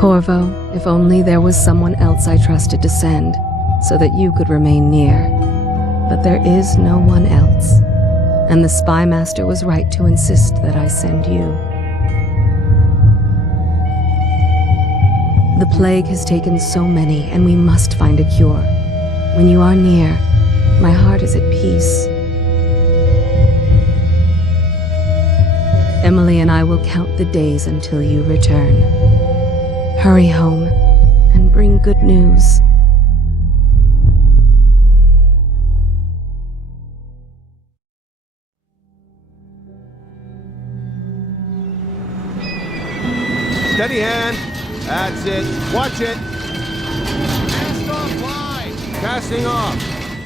Corvo, if only there was someone else I trusted to send, so that you could remain near. But there is no one else, and the Spy Master was right to insist that I send you. The plague has taken so many, and we must find a cure. When you are near, my heart is at peace. Emily and I will count the days until you return. Hurry home, and bring good news. Steady hand. That's it. Watch it. Cast off line. Casting off.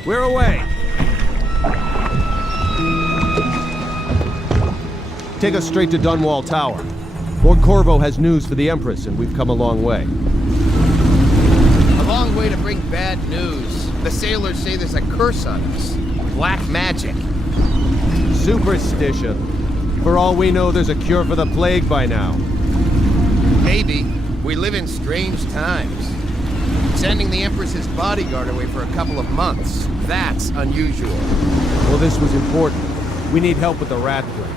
We're away. Take us straight to Dunwall Tower. Lord Corvo has news for the Empress, and we've come a long way. A long way to bring bad news. The sailors say there's a curse on us. Black magic. Superstition. For all we know, there's a cure for the plague by now. Maybe. We live in strange times. Sending the Empress's bodyguard away for a couple of months. That's unusual. Well, this was important. We need help with the rat plague.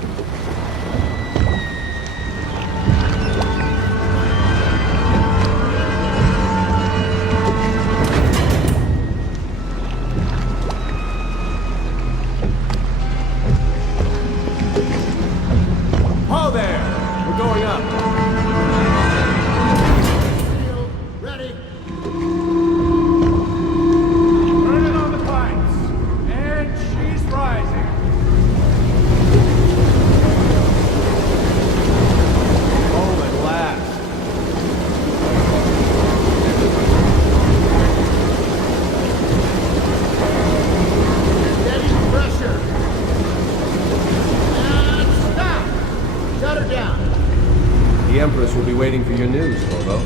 The Empress will be waiting for your news, Corvo.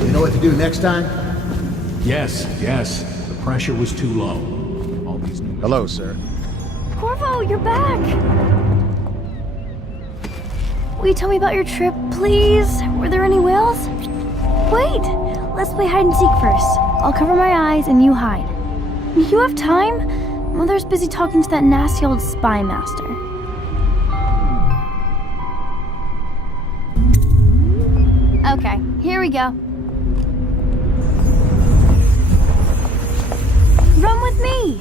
You know what to do next time? Yes. The pressure was too low. All these new... Hello, sir. Corvo, you're back! Will you tell me about your trip, please? Were there any whales? Wait! Let's play hide and seek first. I'll cover my eyes and you hide. You have time? Mother's busy talking to that nasty old spy master. Okay, here we go. Run with me!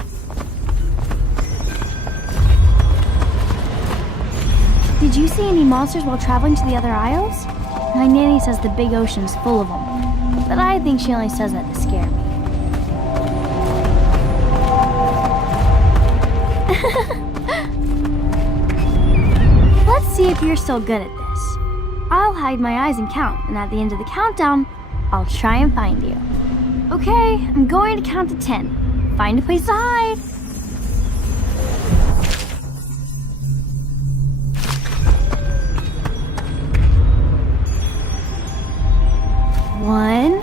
Did you see any monsters while traveling to the other isles? My nanny says the big ocean's full of them, but I think she only says that to scare me. Let's see if you're still good at this. I'll hide my eyes and count, and at the end of the countdown, I'll try and find you. Okay, I'm going to count to 10. Find a place to hide. 1,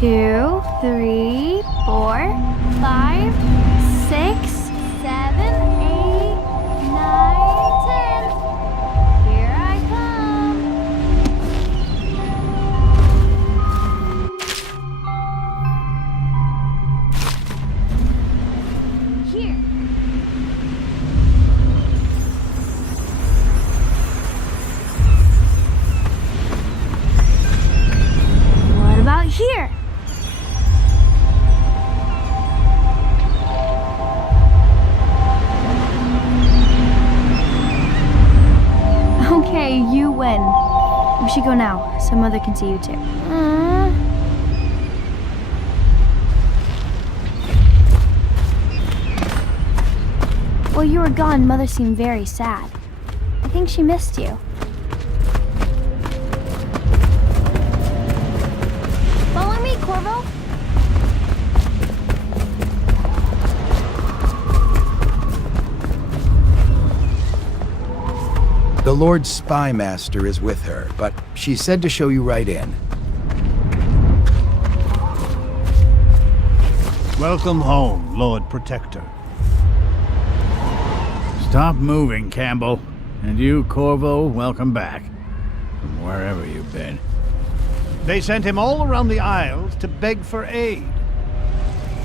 2, 3, 4, 5, 6, 7, 8, 9, 10. Here I come. Here. What about here? Okay, you win. We should go now, so Mother can see you too. While you were gone, Mother seemed very sad. I think she missed you. Follow me, Corvo. The Lord Spy Master is with her, but she said to show you right in. Welcome home, Lord Protector. Stop moving, Campbell. And you, Corvo, welcome back. From wherever you've been. They sent him all around the Isles to beg for aid.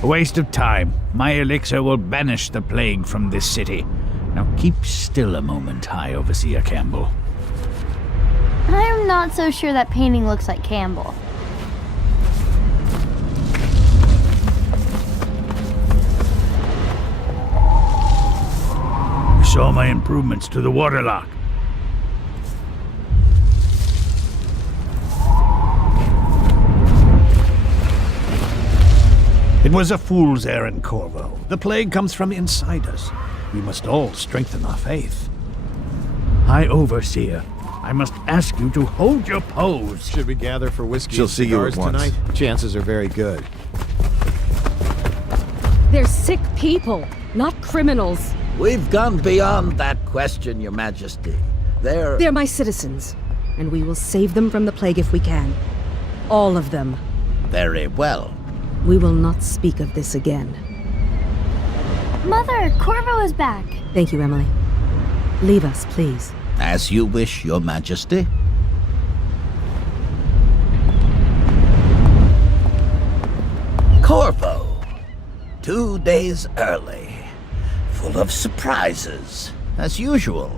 A waste of time. My elixir will banish the plague from this city. Now keep still a moment, High Overseer Campbell. I'm not so sure that painting looks like Campbell. You saw my improvements to the waterlock. It was a fool's errand, Corvo. The plague comes from inside us. We must all strengthen our faith. High Overseer, I must ask you to hold your pose. Should we gather for whiskey She'll and see you cigars at once. tonight? Chances are very good. They're sick people, not criminals. We've gone beyond that question, Your Majesty. They're my citizens, and we will save them from the plague if we can. All of them. Very well. We will not speak of this again. Mother, Corvo is back. Thank you, Emily. Leave us, please. As you wish, Your Majesty. Corvo. 2 days early. Full of surprises, as usual.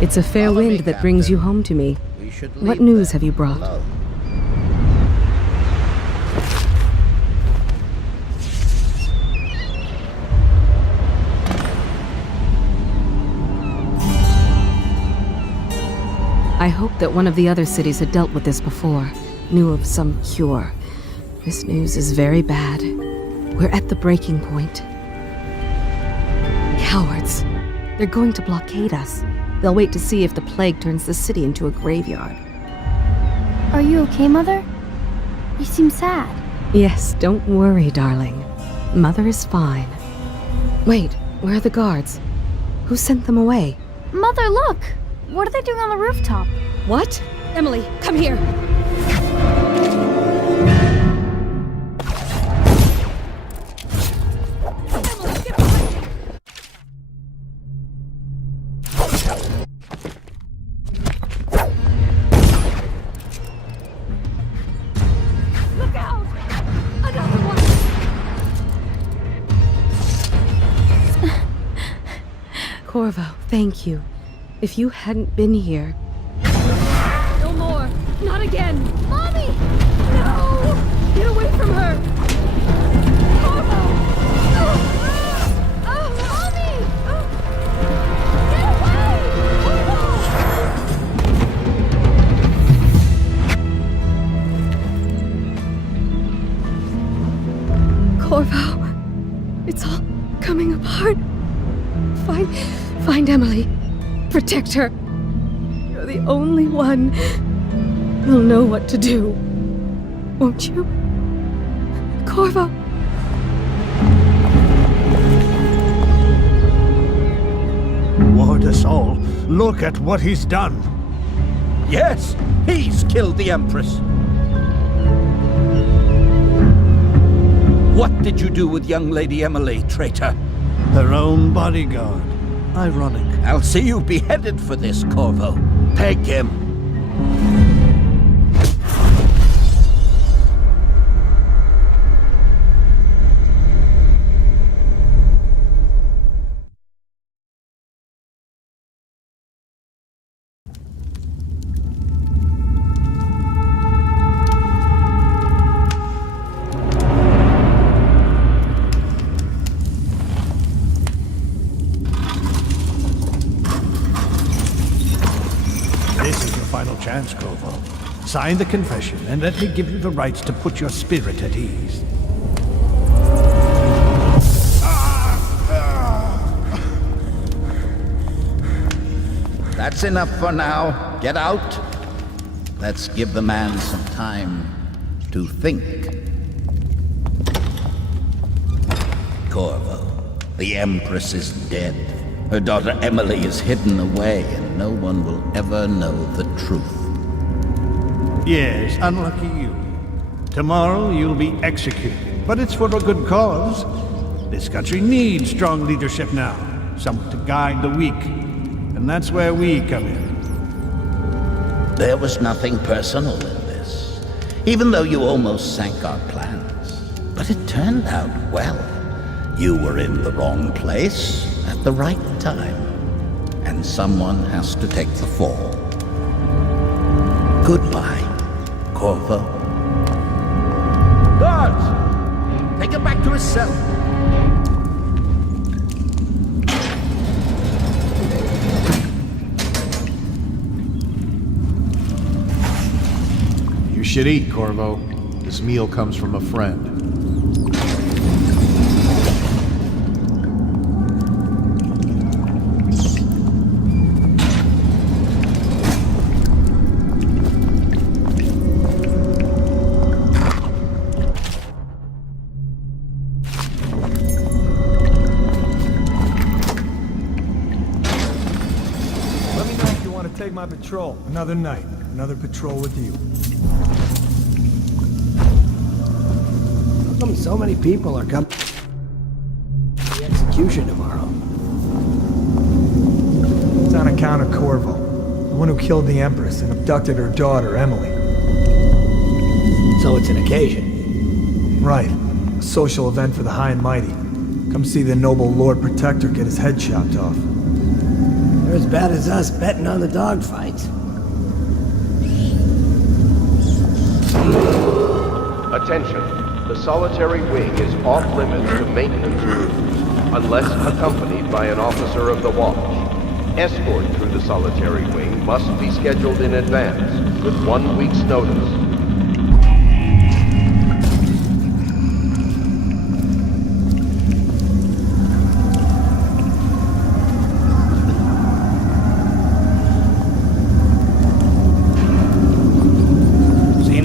It's a fair Follow me, wind that brings Captain. you home to me. We should What leave news them have you brought? alone. I hoped that one of the other cities had dealt with this before, knew of some cure. This news is very bad. We're at the breaking point. Cowards. They're going to blockade us. They'll wait to see if the plague turns the city into a graveyard. Are you okay, Mother? You seem sad. Yes, don't worry, darling. Mother is fine. Wait, where are the guards? Who sent them away? Mother, look! What are they doing on the rooftop? What? Emily, come here! Look out! Another one! Corvo, thank you. If you hadn't been here... No more! Not again! Mommy! No! Get away from her! Corvo! Mommy! Get away! Corvo! It's all coming apart. Find Emily. Protect her. You're the only one who'll know what to do. Won't you? Corvo. Ward us all. Look at what he's done. Yes, he's killed the Empress. What did you do with young Lady Emily, traitor? Her own bodyguard. Ironic. I'll see you beheaded for this, Corvo. Peg him. This is your final chance, Corvo. Sign the confession, and let me give you the rights to put your spirit at ease. That's enough for now. Get out. Let's give the man some time to think. Corvo, the Empress is dead. Her daughter Emily is hidden away, and no one will ever know the truth. Yes, unlucky you. Tomorrow you'll be executed, but it's for a good cause. This country needs strong leadership now, someone to guide the weak, and that's where we come in. There was nothing personal in this, even though you almost sank our plans. But it turned out well. You were in the wrong place at the right time, and someone has to take the fall. Goodbye, Corvo. Guards! Take him back to his cell. You should eat, Corvo. This meal comes from a friend. Take my patrol. Another night, another patrol with you. How come so many people are coming to the execution tomorrow? It's on account of Corvo, the one who killed the Empress and abducted her daughter, Emily. So it's an occasion. Right. A social event for the high and mighty. Come see the noble Lord Protector get his head chopped off. They're as bad as us betting on the dogfights. Attention. The solitary wing is off limits to maintenance crews, unless accompanied by an officer of the watch. Escort through the solitary wing must be scheduled in advance, with 1 week's notice.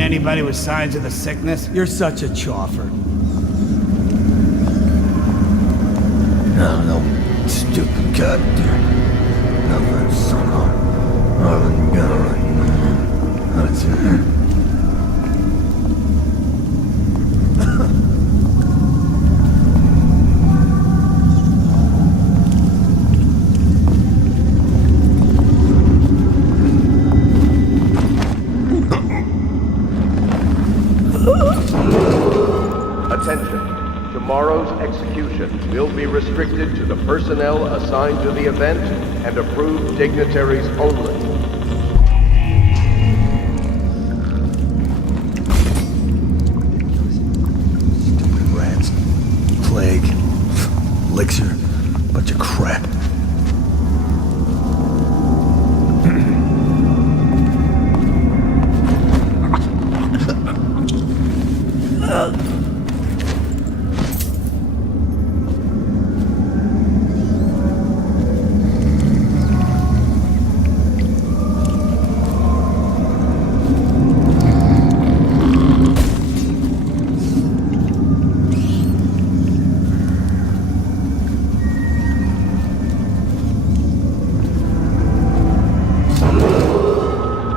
Anybody with signs of the sickness? You're such a choffer. No, stupid goddamn. Attention. Tomorrow's execution will be restricted to the personnel assigned to the event and approved dignitaries only. Stupid rats. Plague. Elixir. Bunch of crap.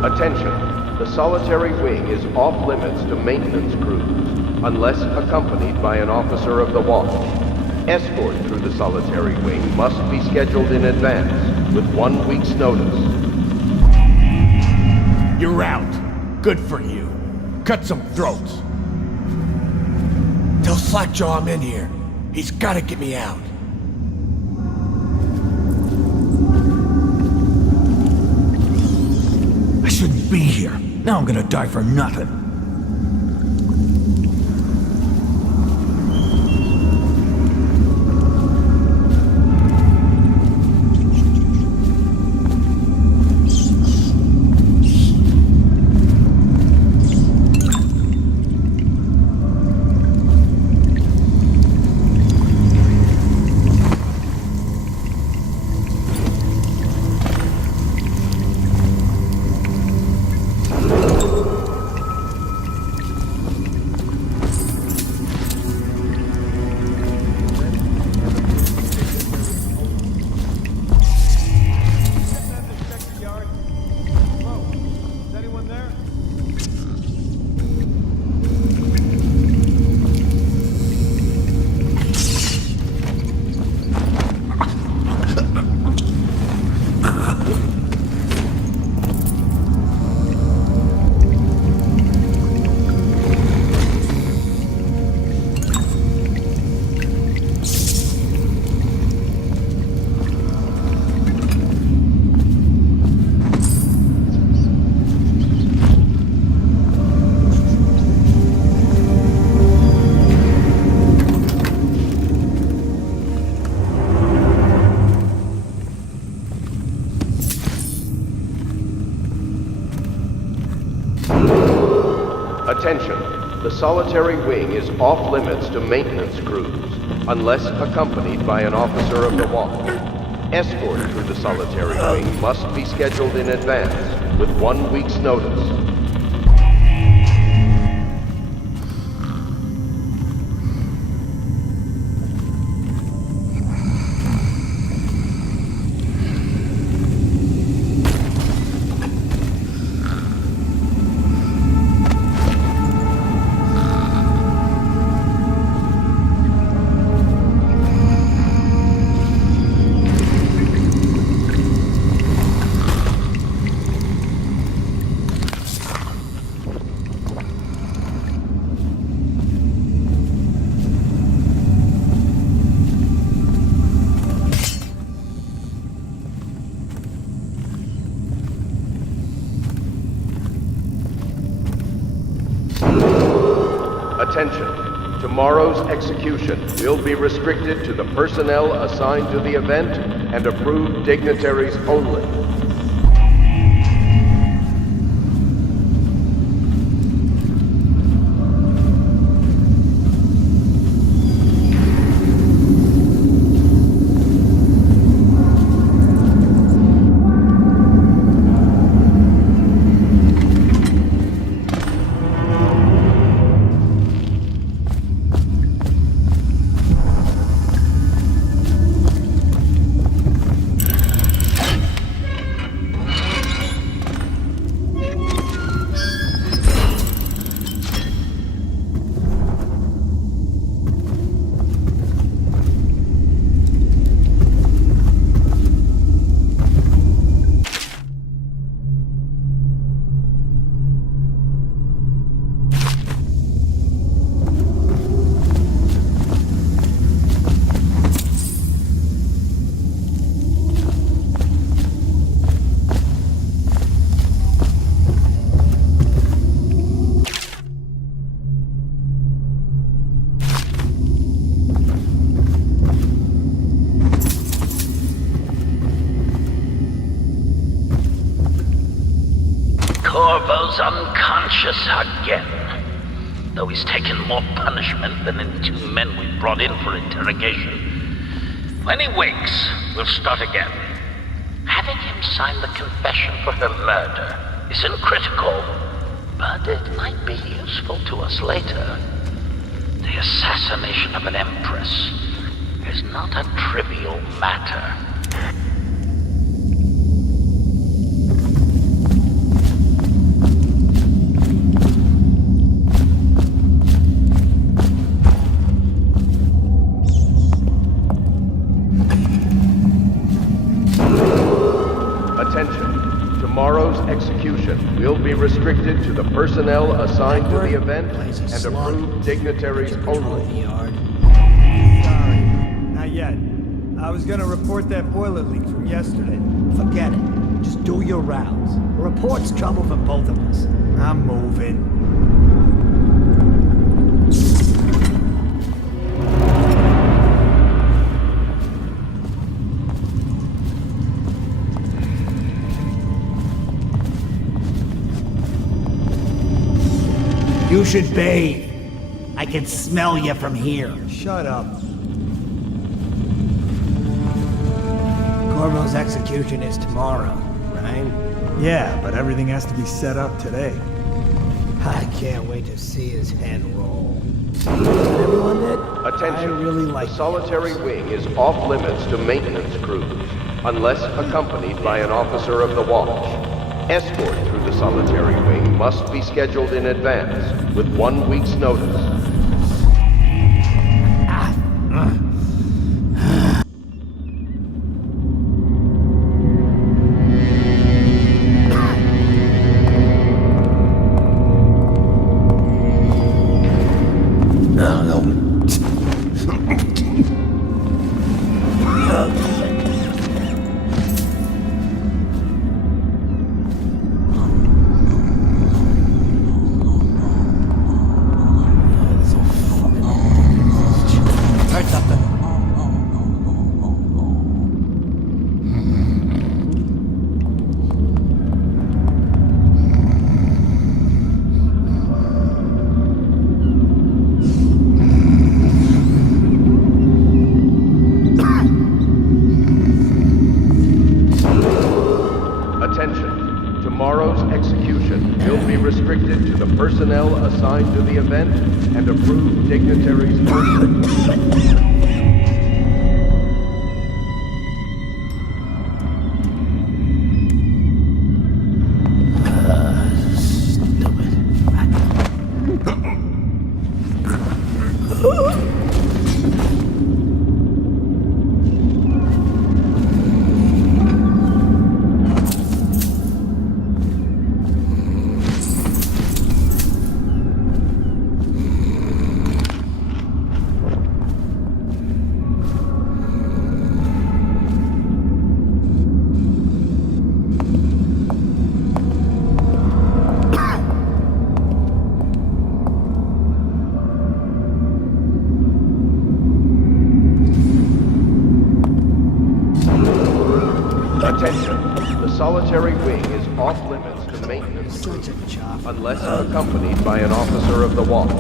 Attention. The solitary wing is off limits to maintenance crews, unless accompanied by an officer of the watch. Escort through the solitary wing must be scheduled in advance, with 1 week's notice. You're out. Good for you. Cut some throats. Tell Slackjaw I'm in here. He's gotta get me out. I shouldn't be here. Now I'm gonna die for nothing. Attention, the solitary wing is off limits to maintenance crews, unless accompanied by an officer of the watch. Escort through the solitary wing must be scheduled in advance, with 1 week's notice. Attention. Tomorrow's execution will be restricted to the personnel assigned to the event and approved dignitaries only. Corvo's unconscious again, though he's taken more punishment than the 2 men we brought in for interrogation. When he wakes, we'll start again. Having him sign the confession for her murder isn't critical, but it might be useful to us later. The assassination of an empress is not a trivial matter. Attention. Tomorrow's execution will be restricted to the personnel assigned to the event and approved dignitaries only. Sorry, not yet. I was gonna report that boiler leak from yesterday. Forget it. Just do your rounds. A report's trouble for both of us. I'm moving. You should bathe. I can smell you from here. Shut up. Corvo's execution is tomorrow, right? Yeah, but everything has to be set up today. I can't wait to see his head roll. Everyone did? Attention. I really like the solitary wing is off limits to maintenance crews, unless accompanied by an officer of the watch. Escort through the solitary wing must be scheduled in advance, with 1 week's notice. Tomorrow's execution will be restricted to the personnel assigned to the event and approved dignitaries only. Attention, the solitary wing is off limits to maintenance unless accompanied by an officer of the watch.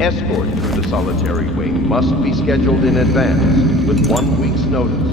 Escort through the solitary wing must be scheduled in advance with 1 week's notice.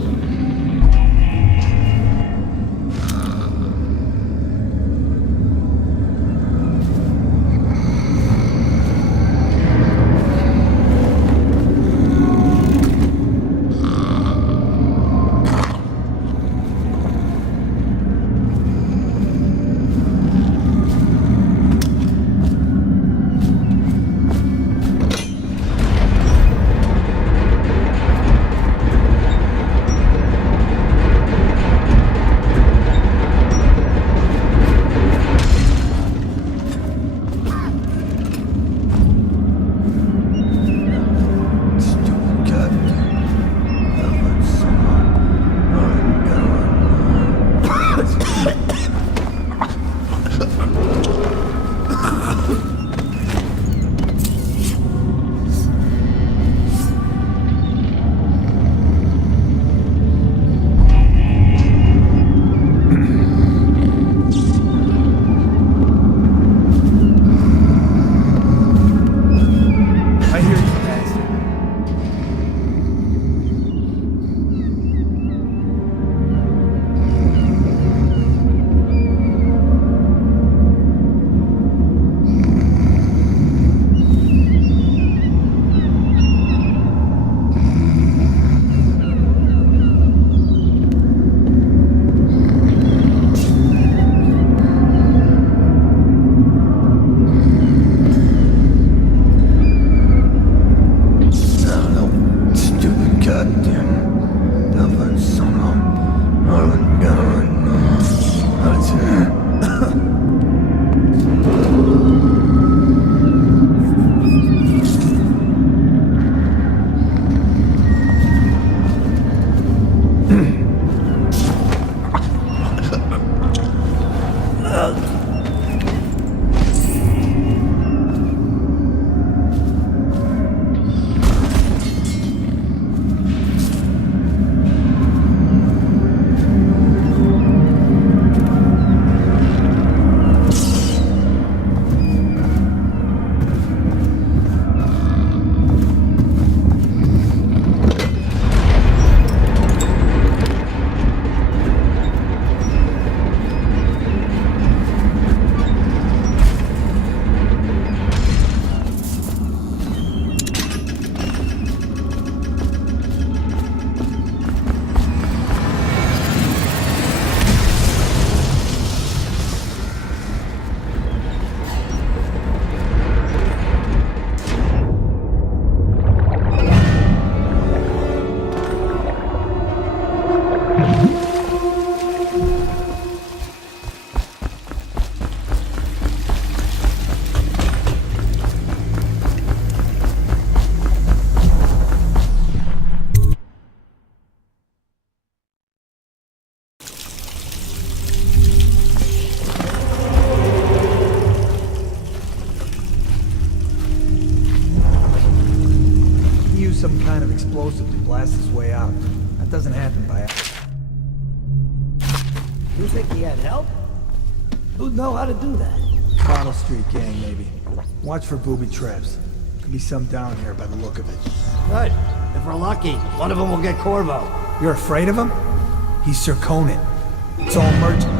Some kind of explosive to blast his way out. That doesn't happen by accident. You think he had help? Who'd know how to do that? Bottle Street gang, maybe. Watch for booby traps. Could be some down here by the look of it. Good. If we're lucky, one of them will get Corvo. You're afraid of him? He's Sir Conan. It's all merchant.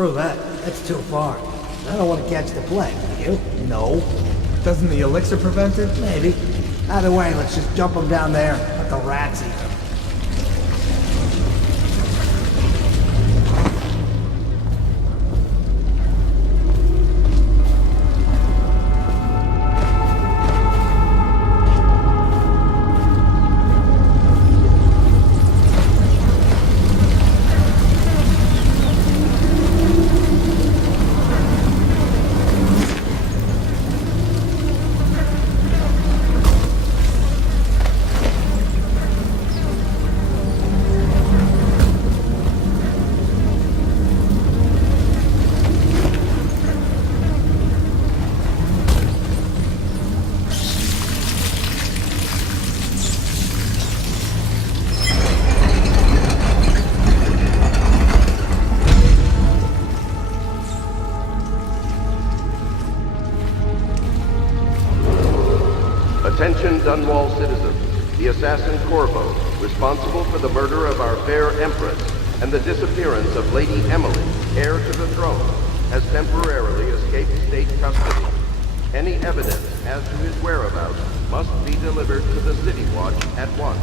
Screw that. That's too far. I don't want to catch the plague, do you? No. Doesn't the elixir prevent it? Maybe. Either way, let's just jump them down there. Let the rats eat them. Attention Dunwall citizens. The assassin Corvo, responsible for the murder of our fair Empress and the disappearance of Lady Emily, heir to the throne, has temporarily escaped state custody. Any evidence as to his whereabouts must be delivered to the City Watch at once.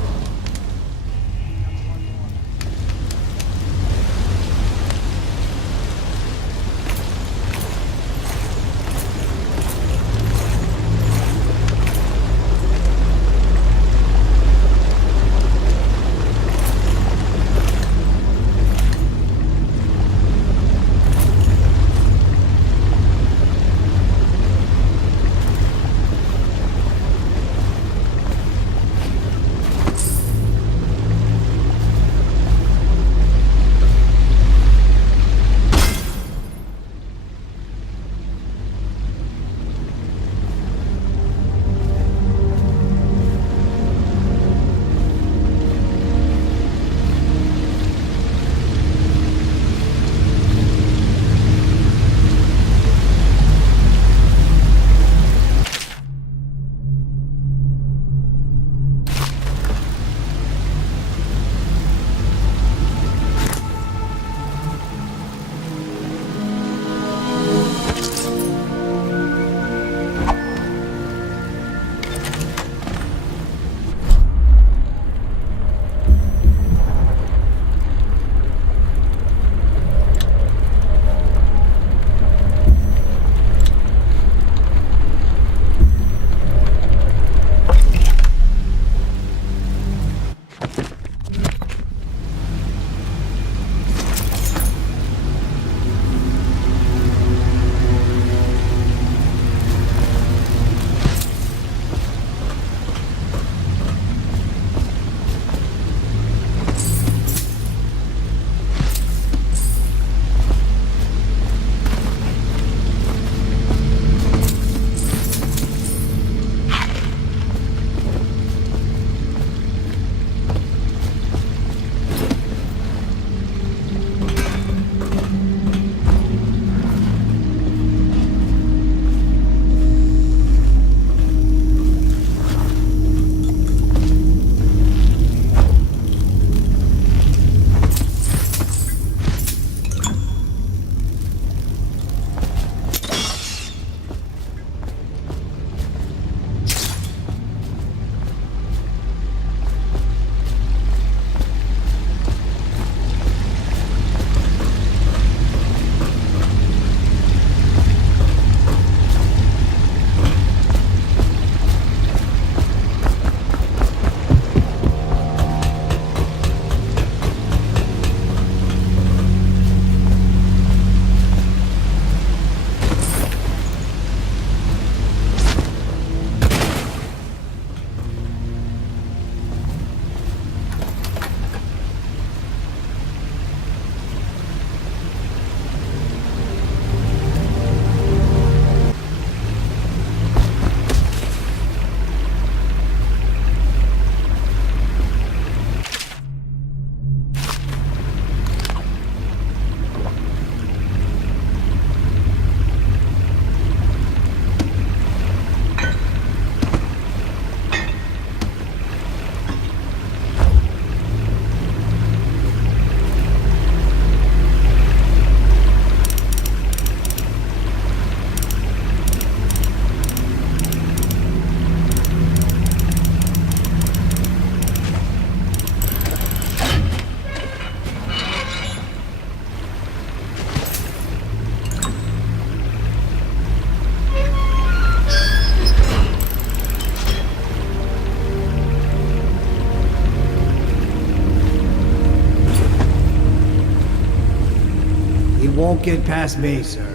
won't get past me, sir.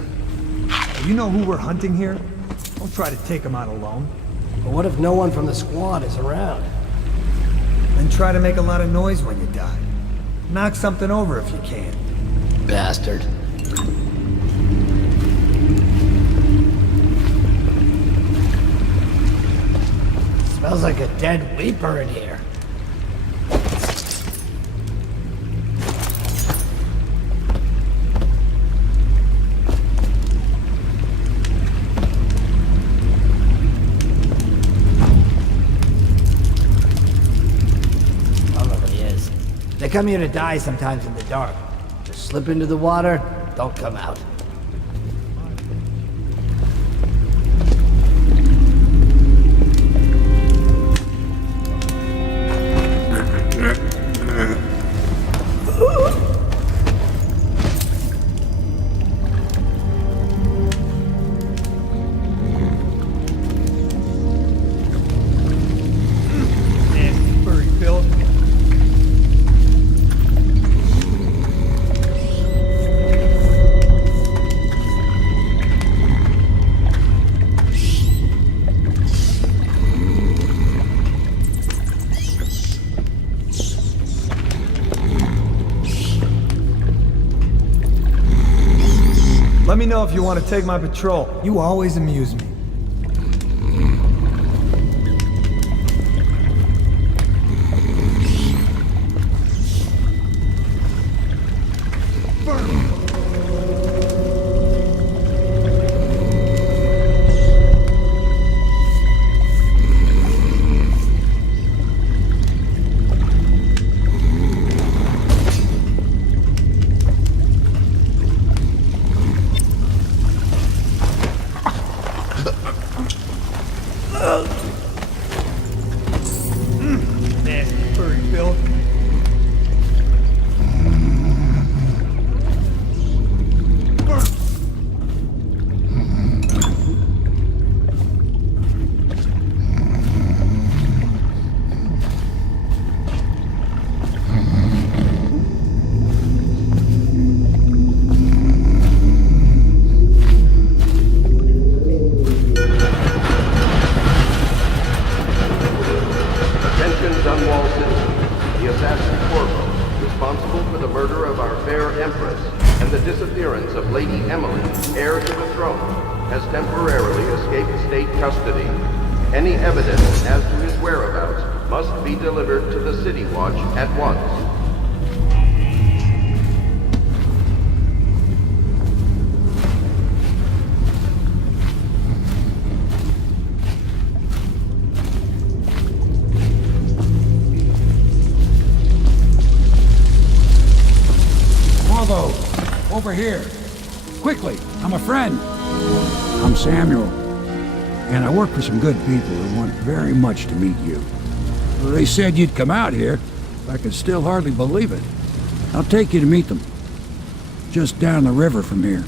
You know who we're hunting here? Don't try to take him out alone. But what if no one from the squad is around? Then try to make a lot of noise when you die. Knock something over if you can. Bastard. Smells like a dead weeper in here. They come here to die sometimes in the dark. Just slip into the water, don't come out. Let me know if you want to take my patrol. You always amuse me. Over here. Quickly, I'm a friend. I'm Samuel, and I work for some good people who want very much to meet you. They said you'd come out here. I could still hardly believe it. I'll take you to meet them. Just down the river from here.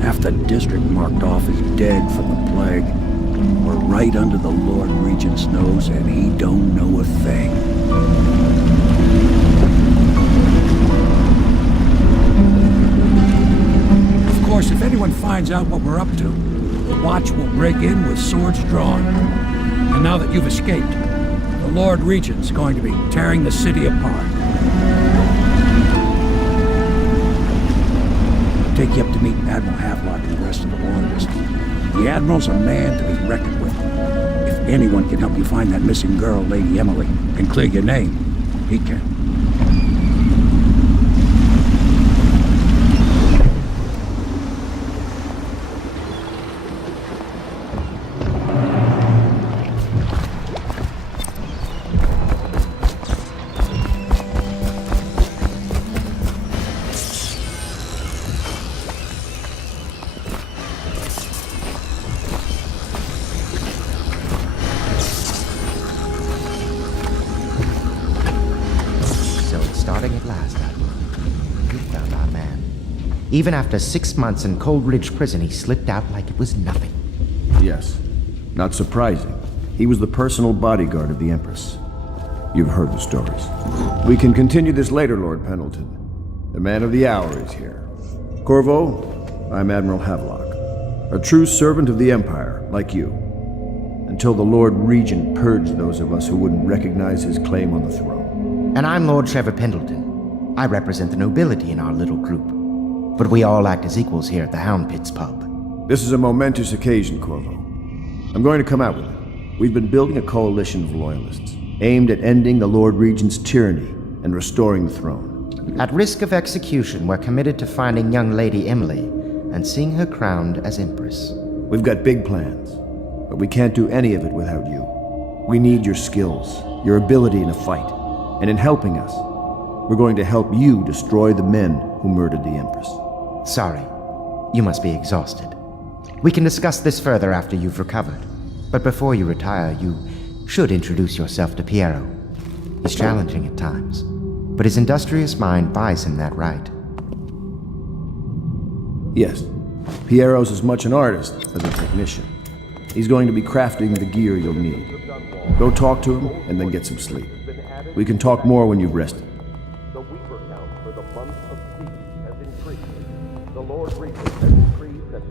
Half the district marked off as dead from the plague. We're right under the Lord Regent's nose, and he don't know a thing. Of course, if anyone finds out what we're up to, the Watch will break in with swords drawn. And now that you've escaped, the Lord Regent's going to be tearing the city apart. Take you up to meet Admiral Havelock and the rest of the Loyalists. The Admiral's a man to be reckoned with. If anyone can help you find that missing girl, Lady Emily, and clear your name, he can. Even after 6 months in Cold Ridge Prison, he slipped out like it was nothing. Yes. Not surprising. He was the personal bodyguard of the Empress. You've heard the stories. We can continue this later, Lord Pendleton. The man of the hour is here. Corvo, I'm Admiral Havelock. A true servant of the Empire, like you. Until the Lord Regent purged those of us who wouldn't recognize his claim on the throne. And I'm Lord Trevor Pendleton. I represent the nobility in our little group. But we all act as equals here at the Hound Pits pub. This is a momentous occasion, Corvo. I'm going to come out with it. We've been building a coalition of loyalists, aimed at ending the Lord Regent's tyranny and restoring the throne. At risk of execution, we're committed to finding young Lady Emily and seeing her crowned as Empress. We've got big plans, but we can't do any of it without you. We need your skills, your ability in a fight, and in helping us, we're going to help you destroy the men who murdered the Empress. Sorry. You must be exhausted. We can discuss this further after you've recovered. But before you retire, you should introduce yourself to Piero. He's challenging at times, but his industrious mind buys him that right. Yes. Piero's as much an artist as a technician. He's going to be crafting the gear you'll need. Go talk to him and then get some sleep. We can talk more when you've rested.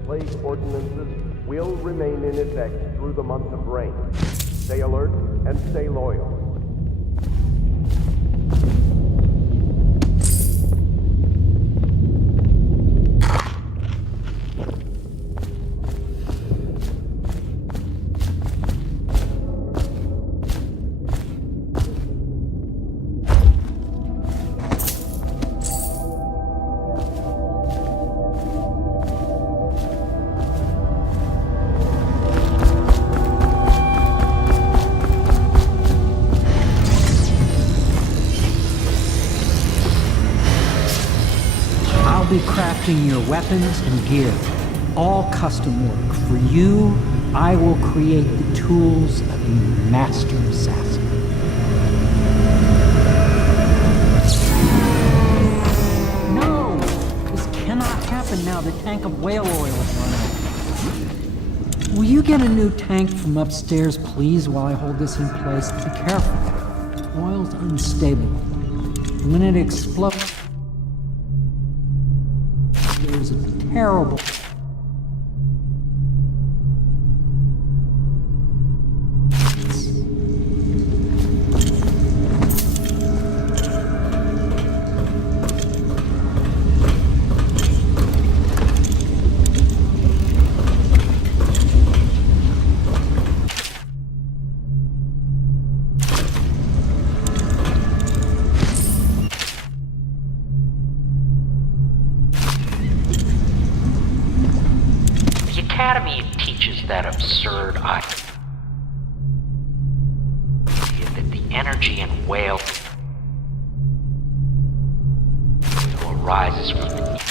Plague ordinances will remain in effect through the month of rain. Stay alert and stay loyal. Crafting your weapons and gear, all custom work. For you, I will create the tools of a master assassin. No! This cannot happen now. The tank of whale oil is run out. Will you get a new tank from upstairs, please, while I hold this in place? Be careful. Oil's unstable. When it explodes, there's a terrible... Academy teaches that absurd idea that the energy in whale arises from the need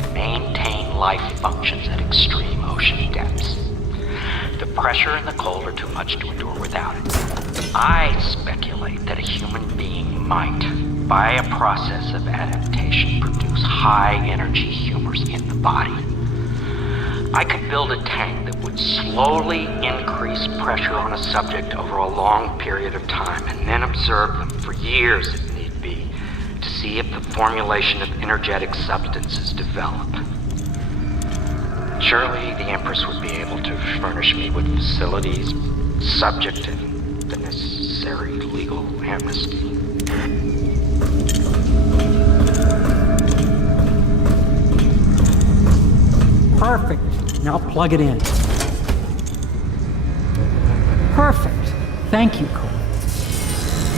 to maintain life functions at extreme ocean depths. The pressure and the cold are too much to endure without it. I speculate that a human being might, by a process of adaptation, produce high-energy humors in the body. I could build a tank that would slowly increase pressure on a subject over a long period of time and then observe them for years if need be to see if the formulation of energetic substances develop. Surely the Empress would be able to furnish me with facilities subject to the necessary legal amnesty. Perfect. Now plug it in. Perfect. Thank you, Cole.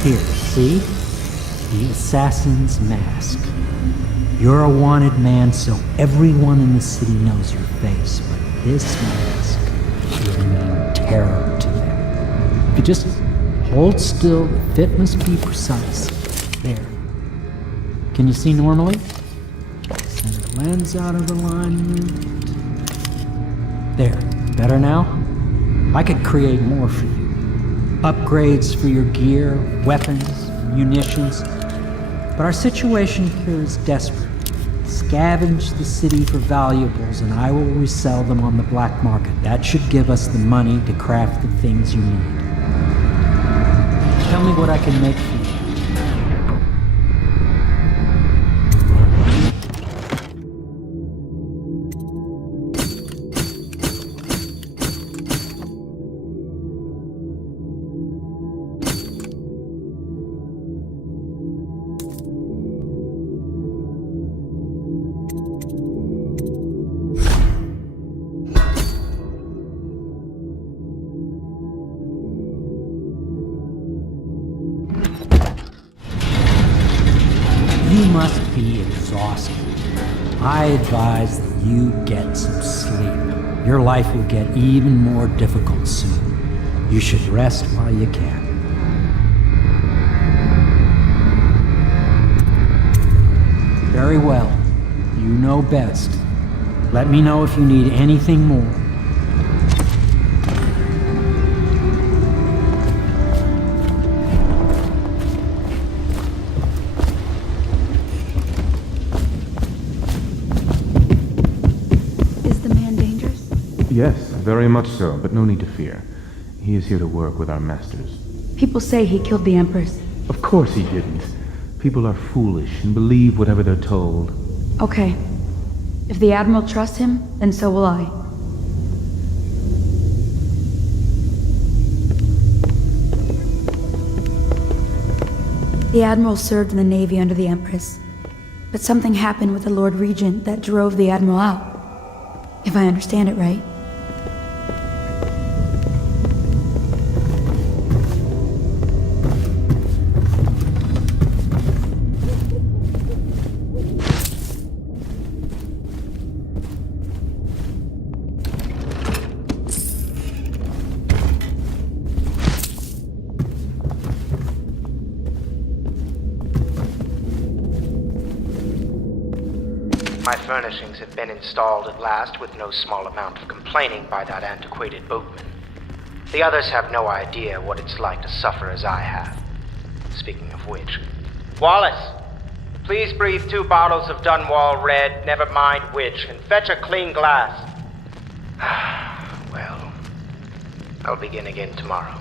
Here, see? The assassin's mask. You're a wanted man, so everyone in the city knows your face, but this mask will mean terror to them. If you just hold still, the fit must be precise. There. Can you see normally? Send the lens out of alignment. There. Better now? I could create more for you. Upgrades for your gear, weapons, munitions. But our situation here is desperate. Scavenge the city for valuables and I will resell them on the black market. That should give us the money to craft the things you need. Tell me what I can make for you. You must be exhausted. I advise that you get some sleep. Your life will get even more difficult soon. You should rest while you can. Very well. You know best. Let me know if you need anything more. Yes, very much so, but no need to fear. He is here to work with our masters. People say he killed the Empress. Of course he didn't. People are foolish and believe whatever they're told. Okay. If the Admiral trusts him, then so will I. The Admiral served in the Navy under the Empress. But something happened with the Lord Regent that drove the Admiral out. If I understand it right. My furnishings have been installed at last with no small amount of complaining by that antiquated boatman. The others have no idea what it's like to suffer as I have. Speaking of which... Wallace! Please breathe 2 bottles of Dunwall Red, never mind which, and fetch a clean glass. Well, I'll begin again tomorrow.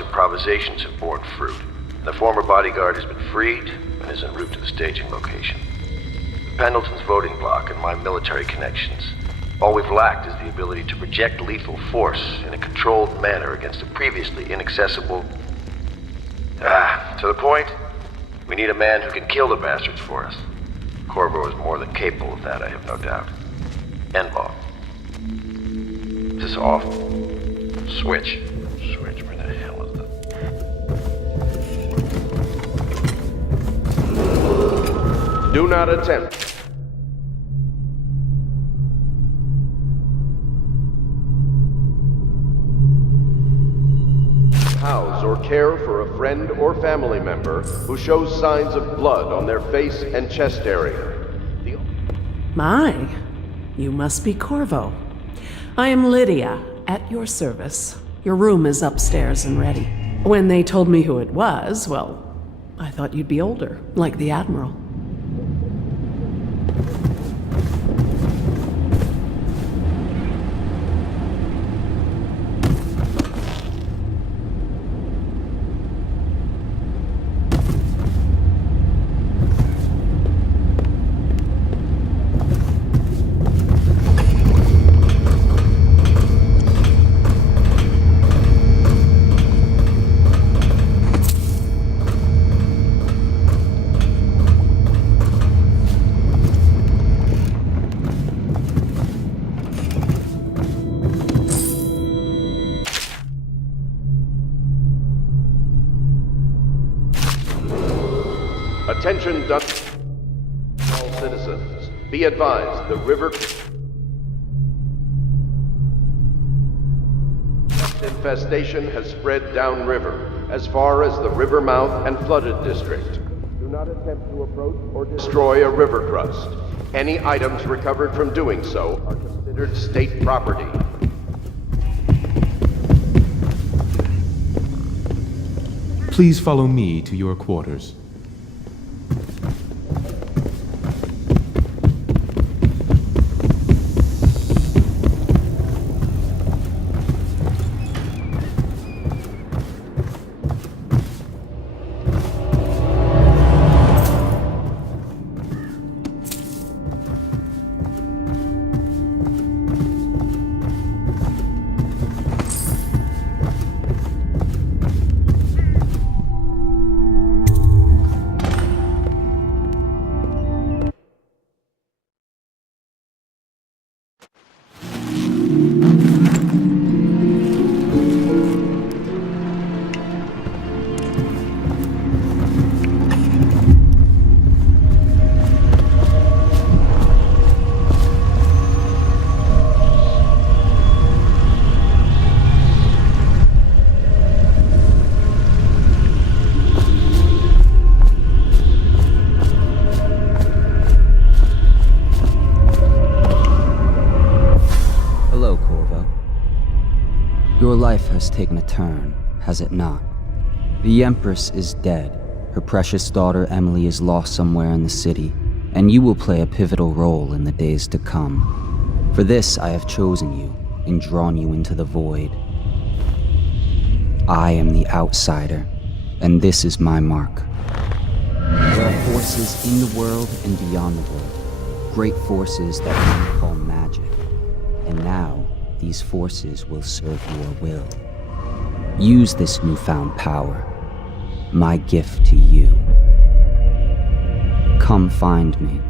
Improvisations have borne fruit. The former bodyguard has been freed and is en route to the staging location. Pendleton's voting block and my military connections. All we've lacked is the ability to project lethal force in a controlled manner against a previously inaccessible... to the point, we need a man who can kill the bastards for us. Corvo is more than capable of that, I have no doubt. N-bomb. Is this off? Switch. Switch, where the hell is that? Do not attempt. House or care for a friend or family member who shows signs of blood on their face and chest area. My, you must be Corvo. I am Lydia, at your service. Your room is upstairs and ready. When they told me who it was, well, I thought you'd be older, like the Admiral. Attention, all citizens. Be advised, the river infestation has spread downriver, as far as the river mouth and flooded district. Do not attempt to approach or destroy a river crust. Any items recovered from doing so are considered state property. Please follow me to your quarters. Your life has taken a turn, has it not? The Empress is dead. Her precious daughter Emily is lost somewhere in the city, and you will play a pivotal role in the days to come. For this I have chosen you and drawn you into the void. I am the outsider, and this is my mark. There are forces in the world and beyond the world, great forces that men call magic, and now these forces will serve your will. Use this newfound power, my gift to you. Come find me.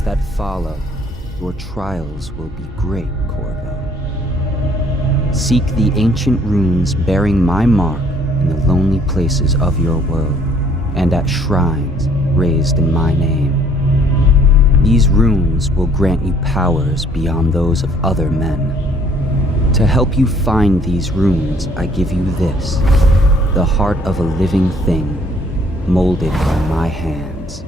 days that follow, your trials will be great, Corvo. Seek the ancient runes bearing my mark in the lonely places of your world, and at shrines raised in my name. These runes will grant you powers beyond those of other men. To help you find these runes, I give you this, the heart of a living thing, molded by my hands.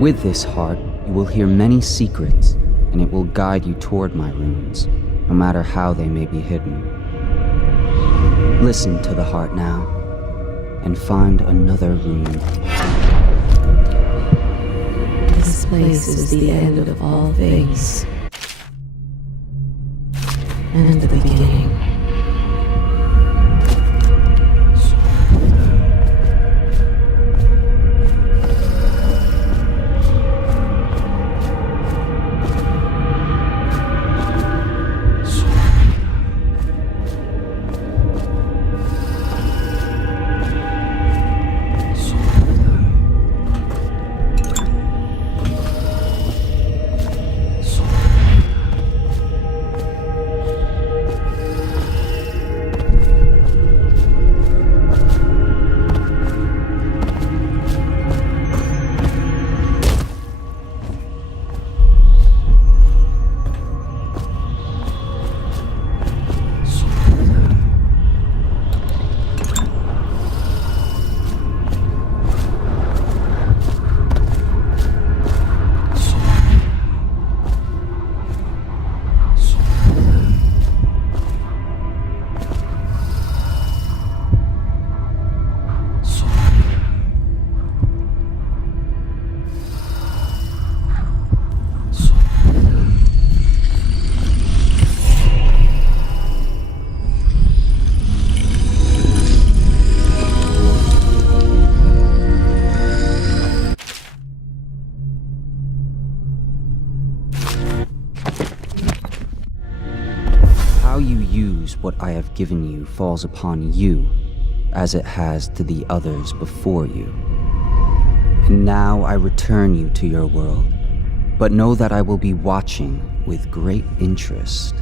With this heart, you will hear many secrets, and it will guide you toward my runes, no matter how they may be hidden. Listen to the heart now, and find another rune. This place is the end of all things, and the beginning. What I have given you falls upon you, as it has to the others before you. And now I return you to your world, but know that I will be watching with great interest.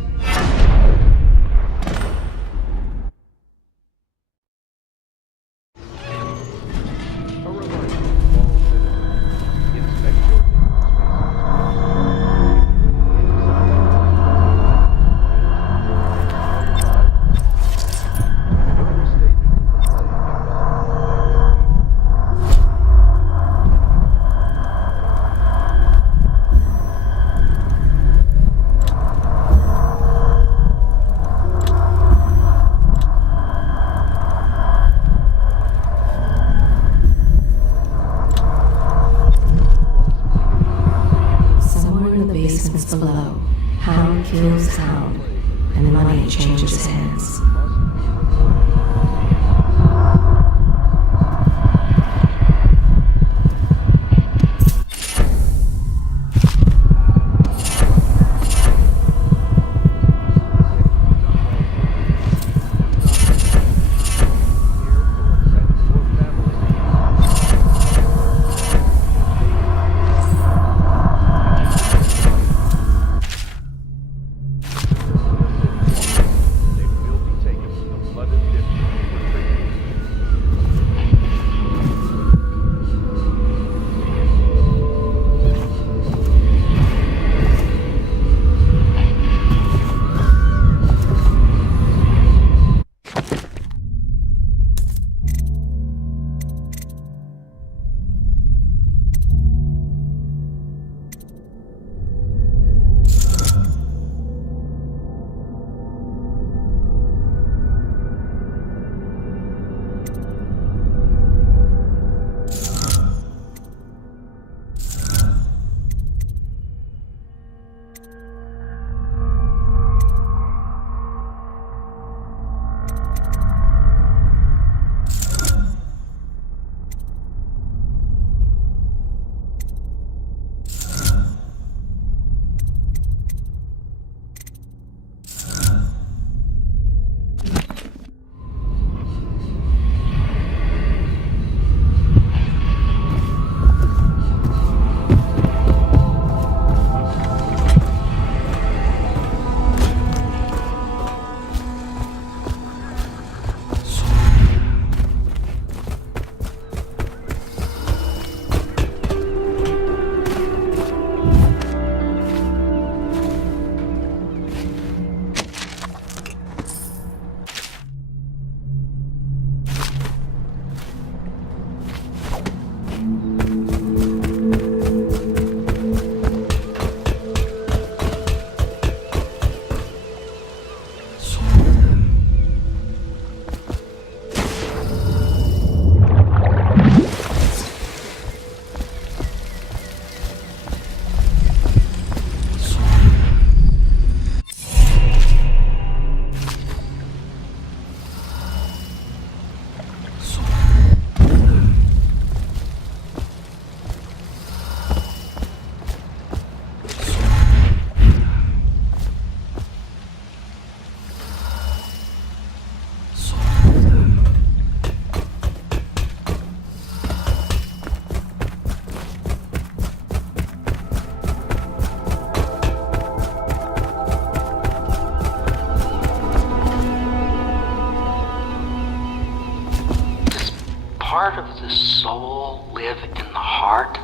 part of the soul live in the heart?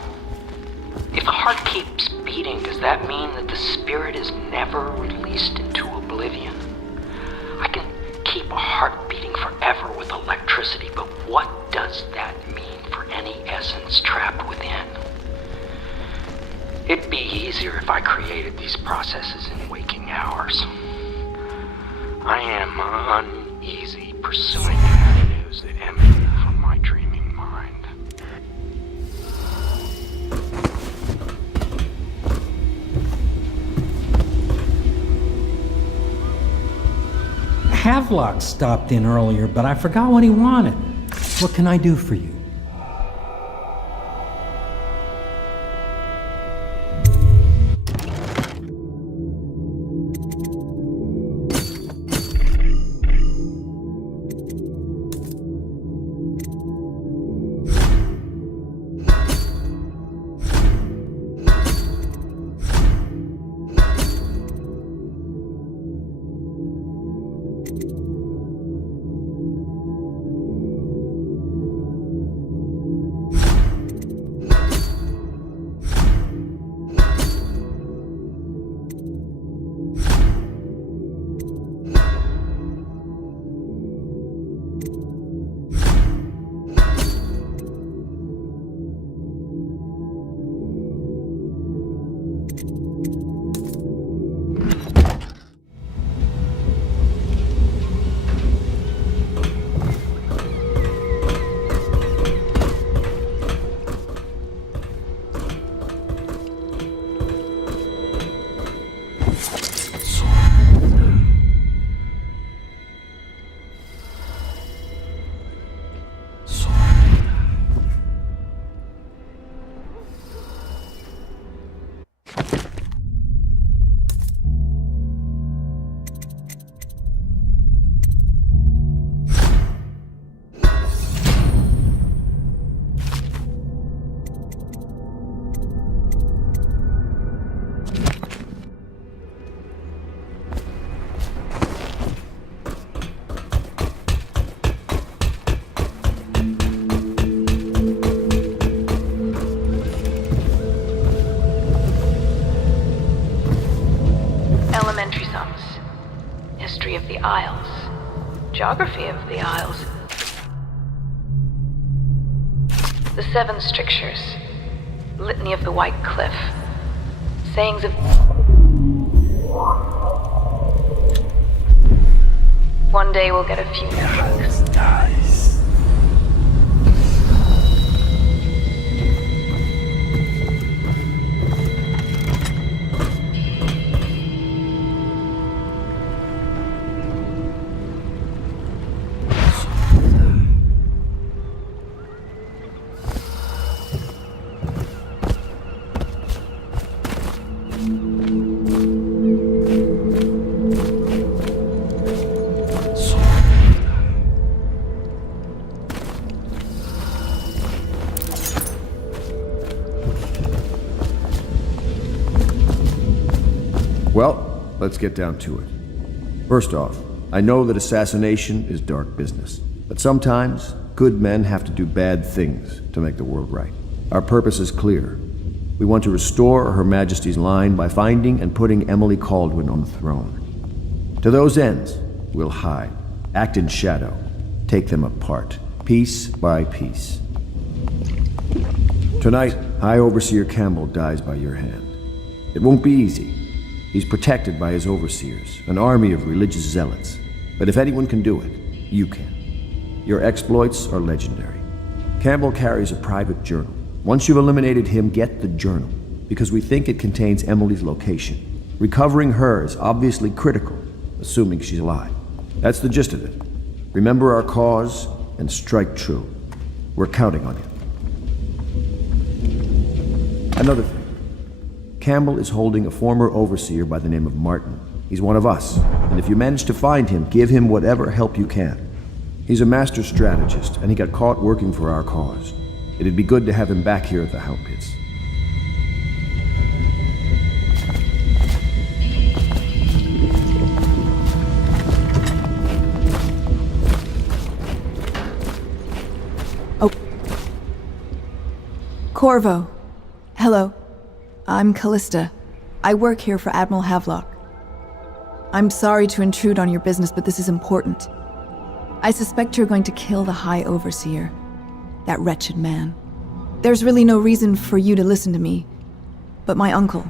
If the heart keeps beating, does that mean that the spirit is never released into oblivion? I can keep a heart beating forever with electricity, but what does that mean for any essence trapped within? It'd be easier if I created these processes in waking hours. I am uneasy pursuing avenues that emanate from my dreaming mind. Havelock stopped in earlier, but I forgot what he wanted. What can I do for you? of the Isles, geography of the Isles, the Seven Strictures, Litany of the White Cliff, sayings of... One day we'll get a few more hugs. Well, let's get down to it. First off, I know that assassination is dark business, but sometimes good men have to do bad things to make the world right. Our purpose is clear. We want to restore Her Majesty's line by finding and putting Emily Kaldwin on the throne. To those ends, we'll hide, act in shadow, take them apart, piece by piece. Tonight, High Overseer Campbell dies by your hand. It won't be easy. He's protected by his overseers, an army of religious zealots. But if anyone can do it, you can. Your exploits are legendary. Campbell carries a private journal. Once you've eliminated him, get the journal, because we think it contains Emily's location. Recovering her is obviously critical, assuming she's alive. That's the gist of it. Remember our cause and strike true. We're counting on you. Another thing. Campbell is holding a former overseer by the name of Martin. He's one of us, and if you manage to find him, give him whatever help you can. He's a master strategist, and he got caught working for our cause. It'd be good to have him back here at the Hound Pits. Oh, Corvo. Hello. I'm Callista. I work here for Admiral Havelock. I'm sorry to intrude on your business, but this is important. I suspect you're going to kill the High Overseer. That wretched man. There's really no reason for you to listen to me, but my uncle,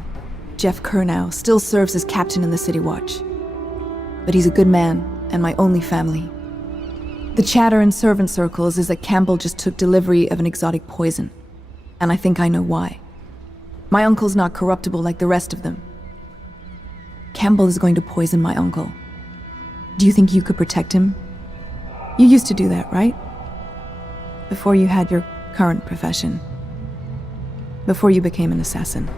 Jeff Kernow, still serves as captain in the City Watch. But he's a good man, and my only family. The chatter in servant circles is that Campbell just took delivery of an exotic poison, and I think I know why. My uncle's not corruptible like the rest of them. Campbell is going to poison my uncle. Do you think you could protect him? You used to do that, right? Before you had your current profession. Before you became an assassin.